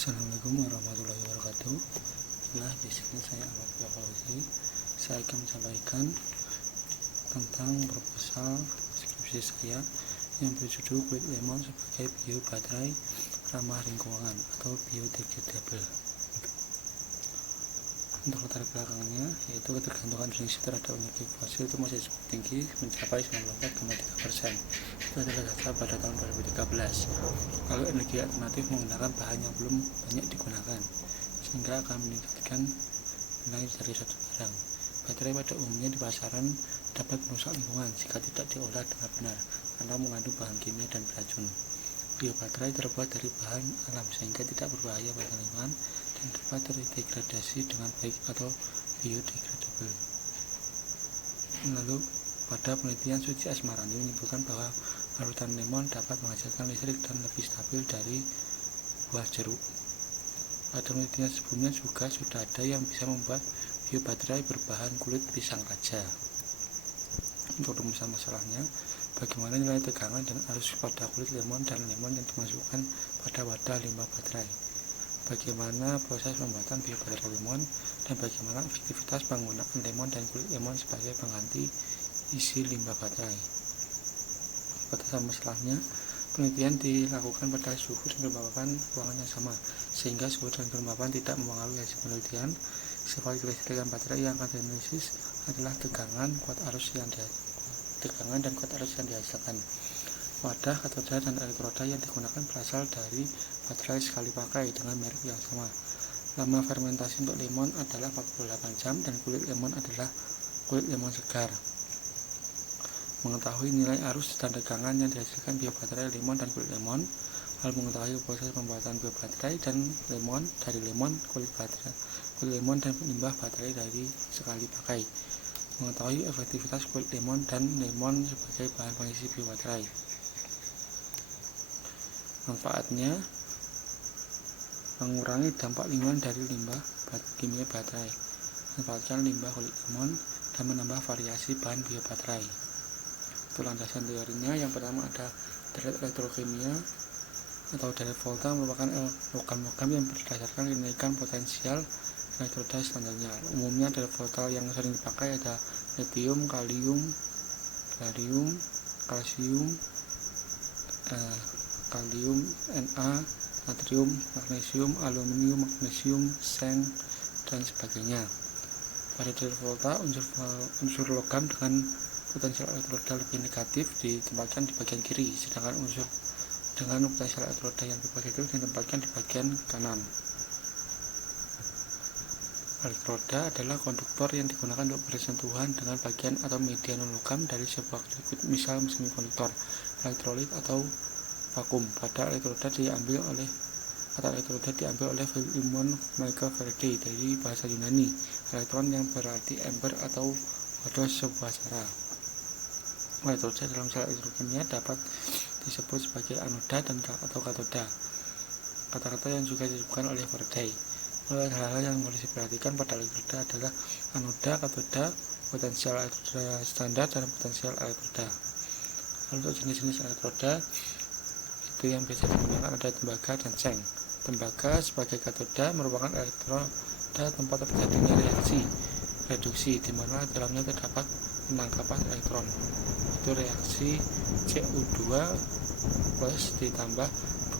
Assalamualaikum warahmatullahi wabarakatuh. Nah, di sini saya Ahmad Fauzi. Saya akan menyampaikan tentang proposal skripsi saya yang berjudul kulit lemon sebagai biobaterai ramah lingkungan atau biodegradable. Untuk latar belakangnya, yaitu ketergantungan Indonesia terhadap energi fosil itu masih cukup tinggi, mencapai 94,3%. Itu adalah data pada tahun 2013. Lalu energi alternatif menggunakan bahan yang belum banyak digunakan, sehingga akan meningkatkan nilai dari suatu barang. Baterai pada umumnya di pasaran dapat merusak lingkungan jika tidak diolah dengan benar, karena mengandung bahan kimia dan beracun. Biobaterai terbuat dari bahan alam sehingga tidak berbahaya bagi lingkungan dan dapat terdegradasi dengan baik atau biodegradable. Lalu pada penelitian Suci Asmarani menyebutkan bahwa larutan lemon dapat menghasilkan listrik dan lebih stabil dari buah jeruk. Pada penelitian sebelumnya juga sudah ada yang bisa membuat biobaterai berbahan kulit pisang raja. Untuk rumusan masalahnya, bagaimana nilai tegangan dan arus pada kulit lemon dan lemon yang dimasukkan pada wadah limbah baterai, bagaimana proses pembuatan biobaterai lemon, dan bagaimana efektivitas penggunaan lemon dan kulit lemon sebagai pengganti isi limbah baterai. Pada masalahnya, penelitian dilakukan pada suhu dan kelembapan ruangan yang sama, sehingga suhu dan kelembapan tidak mempengaruhi hasil penelitian. Sifat kelistrikan baterai yang akan dianalisis adalah tegangan dan kuat arus yang dihasilkan. Wadah, katoda, dan elektroda yang digunakan berasal dari baterai sekali pakai dengan merek yang sama. Lama fermentasi untuk lemon adalah 48 jam dan kulit lemon adalah kulit lemon segar. Mengetahui nilai arus dan tegangan yang dihasilkan biobaterai lemon dan kulit lemon, lalu mengetahui proses pembuatan biobaterai dan lemon dari lemon, kulit lemon dan limbah baterai dari sekali pakai. Mengetahui efektivitas kulit lemon dan lemon sebagai bahan pengisi biobaterai. Manfaatnya, mengurangi dampak lingkungan dari limbah kimia baterai, manfaatkan limbah kulit lemon, dan menambah variasi bahan biobaterai. Untuk landasan teorinya, yang pertama ada elektrokimia atau dari volta merupakan logam-logam yang berdasarkan kenaikan potensial elektroda standarnya. Umumnya dari volta yang sering dipakai ada lithium, kalium, barium, kalsium, Na, natrium, magnesium, aluminium, magnesium, seng, dan sebagainya. Pada dari volta, unsur logam dengan potensial elektroda lebih negatif ditempatkan di bagian kiri, sedangkan unsur dengan potensial elektroda yang lebih positif ditempatkan di bagian kanan. Elektroda adalah konduktor yang digunakan untuk bersentuhan dengan bagian atau media non-logam dari sebuah liquid, misal semikonduktor, elektrolit, atau vakum. Kata elektroda diambil oleh Philemon Michael Faraday dari bahasa Yunani. Elektron yang berarti ember atau wadah sebuah cara. Elektroda dalam sel elektrokimia dapat disebut sebagai anoda atau katoda, kata-kata yang juga disebutkan oleh Faraday. Hal-hal yang harus diperhatikan pada elektroda adalah anoda, katoda, potensial elektroda standar, dan potensial elektroda. Lalu untuk jenis-jenis elektroda itu yang biasa digunakan ada tembaga dan seng. Tembaga sebagai katoda merupakan elektroda tempat terjadinya reaksi reduksi, di mana dalamnya terdapat penangkapan elektron. Itu reaksi Cu2 plus ditambah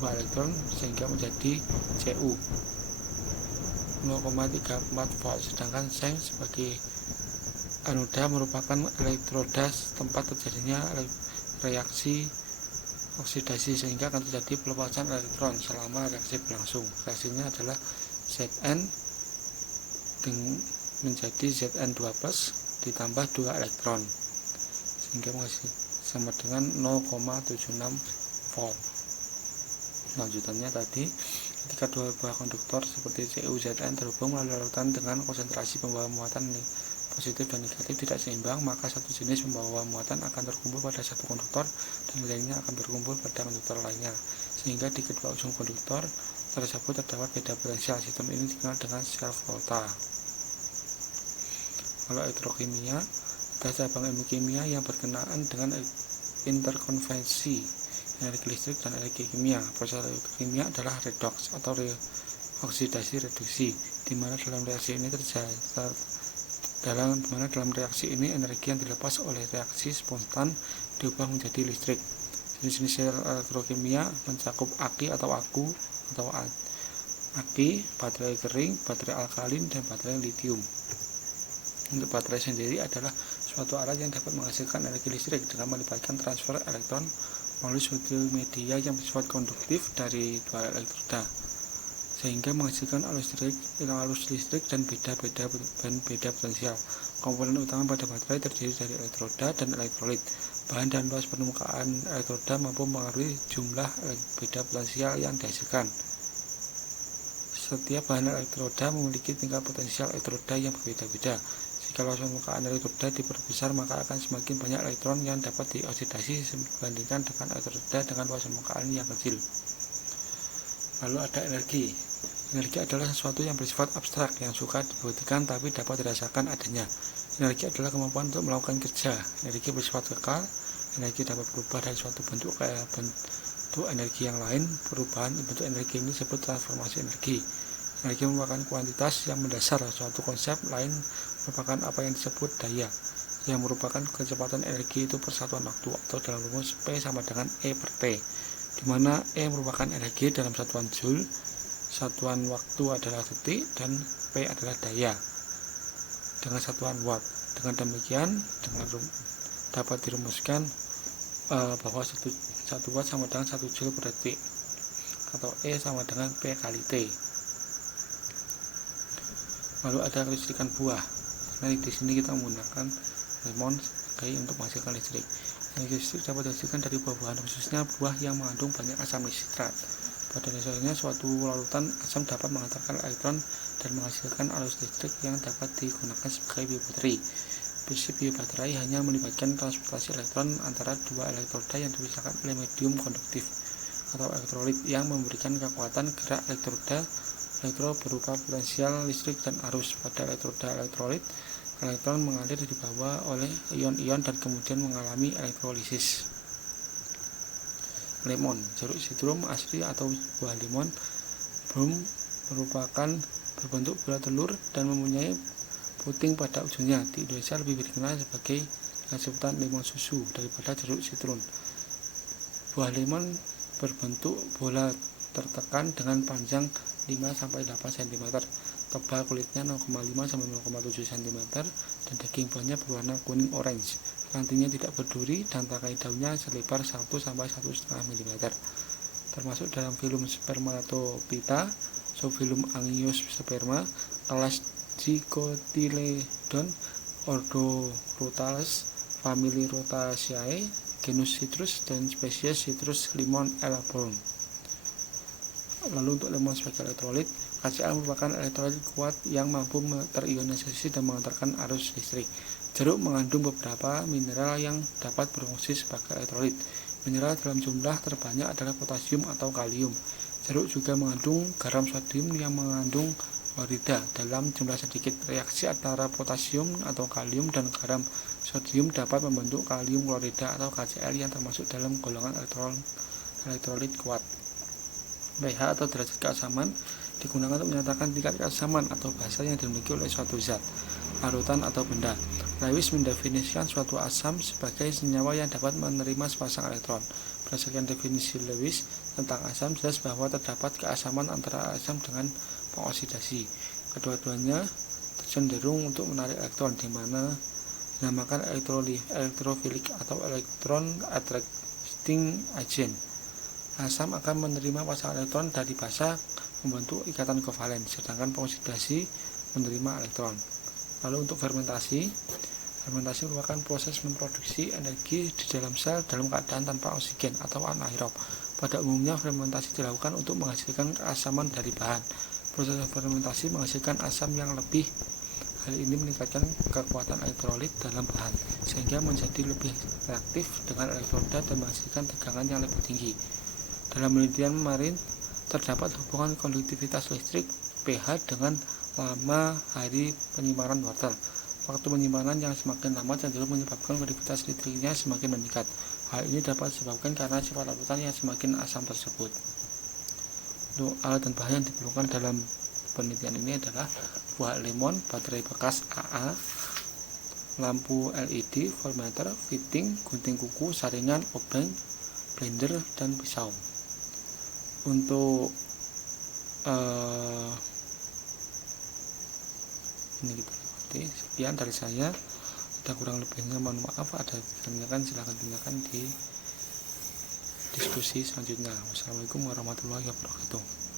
2 elektron sehingga menjadi Cu 0,34 volt. Sedangkan seng sebagai anoda merupakan elektroda tempat terjadinya reaksi oksidasi sehingga akan terjadi pelepasan elektron selama reaksi berlangsung. Reaksinya adalah Zn menjadi Zn2 plus ditambah 2 elektron sehingga sama dengan 0,76 volt. Lanjutannya tadi, ketika dua buah konduktor seperti CuZn terhubung melalui larutan dengan konsentrasi pembawa muatan positif dan negatif tidak seimbang, maka satu jenis pembawa muatan akan terkumpul pada satu konduktor dan lainnya akan berkumpul pada konduktor lainnya, sehingga di kedua ujung konduktor tersebut terdapat beda potensial. Sistem ini dikenal dengan sel volta. Kalau elektrokimia, ada cabang ilmu kimia yang berkenaan dengan interkonvensi energi listrik dan energi kimia. Proses elektrokimia adalah redoks atau oksidasi reduksi, di mana dalam reaksi ini energi yang dilepas oleh reaksi spontan diubah menjadi listrik. Jenis-jenis sel elektrokimia mencakup aki atau aku atau aki, baterai kering, baterai alkalin, dan baterai litium. Untuk baterai sendiri adalah suatu alat yang dapat menghasilkan energi listrik dengan melibatkan transfer elektron melalui suatu media yang bersifat konduktif dari dua elektroda, sehingga menghasilkan arus listrik dan beda potensial. Komponen utama pada baterai terdiri dari elektroda dan elektrolit. Bahan dan luas permukaan elektroda mampu mempengaruhi jumlah beda potensial yang dihasilkan. Setiap bahan elektroda memiliki tingkat potensial elektroda yang berbeda-beda. Jika luas permukaan elektroda diperbesar, maka akan semakin banyak elektron yang dapat dioksidasi dibandingkan dengan elektroda dengan luas permukaan yang kecil. Lalu ada energi. Energi adalah sesuatu yang bersifat abstrak yang suka dibuktikan tapi dapat dirasakan adanya. Energi adalah kemampuan untuk melakukan kerja. Energi bersifat kekal. Energi dapat berubah dari suatu bentuk ke bentuk energi yang lain. Perubahan bentuk energi ini disebut transformasi energi. Energi merupakan kuantitas yang mendasar. Suatu konsep lain merupakan apa yang disebut daya, yang merupakan kecepatan energi itu persatuan waktu, atau dalam rumus P sama dengan E per T, di mana E merupakan energi dalam satuan joule, satuan waktu adalah detik, dan P adalah daya dengan satuan watt. Dengan demikian, dapat dirumuskan bahwa 1 watt sama dengan 1 joule per detik, atau E sama dengan P kali T. Lalu ada kelistrikan buah. Nah, di sini kita menggunakan lemon sebagai untuk menghasilkan listrik. Energi listrik dapat dihasilkan dari buah-buahan, khususnya buah yang mengandung banyak asam nitrat. Pada dasarnya, suatu larutan asam dapat mengantarkan elektron dan menghasilkan arus listrik yang dapat digunakan sebagai biobaterai. Prinsip biobaterai hanya melibatkan transportasi elektron antara dua elektroda yang dipisahkan oleh medium konduktif atau elektrolit yang memberikan kekuatan gerak elektro berupa potensial listrik dan arus. Pada elektroda elektrolit, elektron mengalir dibawa oleh ion-ion dan kemudian mengalami elektrolisis. Lemon, jeruk sidrum asli atau buah lemon merupakan berbentuk bola telur dan mempunyai puting pada ujungnya. Di Indonesia lebih dikenal sebagai sebutan lemon susu daripada jeruk sidrum. Buah lemon berbentuk bola tertekan dengan panjang 5-8 cm, tebal kulitnya 0,5-0,7 cm, dan daging buahnya berwarna kuning orange. Rantingnya tidak berduri dan tangkai daunnya selebar 1-1,5 mm. Termasuk dalam filum Spermatophyta, subfilum Angiosperma, kelas Dicotyledon, ordo Rutaceae, famili Rutaceae, genus Citrus, dan spesies Citrus limon L. Lalu untuk lemon sebagai elektrolit, KCl merupakan elektrolit kuat yang mampu terionisasi dan mengantarkan arus listrik. Jeruk mengandung beberapa mineral yang dapat berfungsi sebagai elektrolit. Mineral dalam jumlah terbanyak adalah potasium atau kalium. Jeruk juga mengandung garam sodium yang mengandung klorida dalam jumlah sedikit. Reaksi antara potasium atau kalium dan garam sodium dapat membentuk kalium klorida atau KCl yang termasuk dalam golongan elektrolit kuat. pH atau derajat keasaman digunakan untuk menyatakan tingkat keasaman atau basa yang dimiliki oleh suatu zat, larutan, atau benda. Lewis mendefinisikan suatu asam sebagai senyawa yang dapat menerima sepasang elektron. Berdasarkan definisi Lewis tentang asam, jelas bahwa terdapat keasaman antara asam dengan pengoksidasi. Kedua-duanya cenderung untuk menarik elektron, di mana dinamakan elektrofilik atau elektron attracting agent. Asam akan menerima pasangan elektron dari basa membentuk ikatan kovalen, sedangkan pengoksidasi menerima elektron. Lalu untuk fermentasi merupakan proses memproduksi energi di dalam sel dalam keadaan tanpa oksigen atau anaerob. Pada umumnya fermentasi dilakukan untuk menghasilkan keasaman dari bahan. Proses fermentasi menghasilkan asam yang lebih. Hal ini meningkatkan kekuatan elektrolit dalam bahan, sehingga menjadi lebih reaktif dengan elektroda dan menghasilkan tegangan yang lebih tinggi. Dalam penelitian kemarin, terdapat hubungan konduktivitas listrik pH dengan lama hari penyimpanan wortel. Waktu penyimpanan yang semakin lama cenderung menyebabkan konduktivitas listriknya semakin meningkat. Hal ini dapat disebabkan karena sifat larutan yang semakin asam tersebut. Untuk alat dan bahan yang diperlukan dalam penelitian ini adalah buah lemon, baterai bekas AA, lampu LED, voltmeter, fitting, gunting kuku, saringan, obeng, blender, dan pisau. Untuk ini kita lewati. Sekian dari saya. Ada kurang lebihnya mohon maaf. Ada tanyakan silahkan tanyakan di diskusi selanjutnya. Wassalamualaikum warahmatullahi wabarakatuh.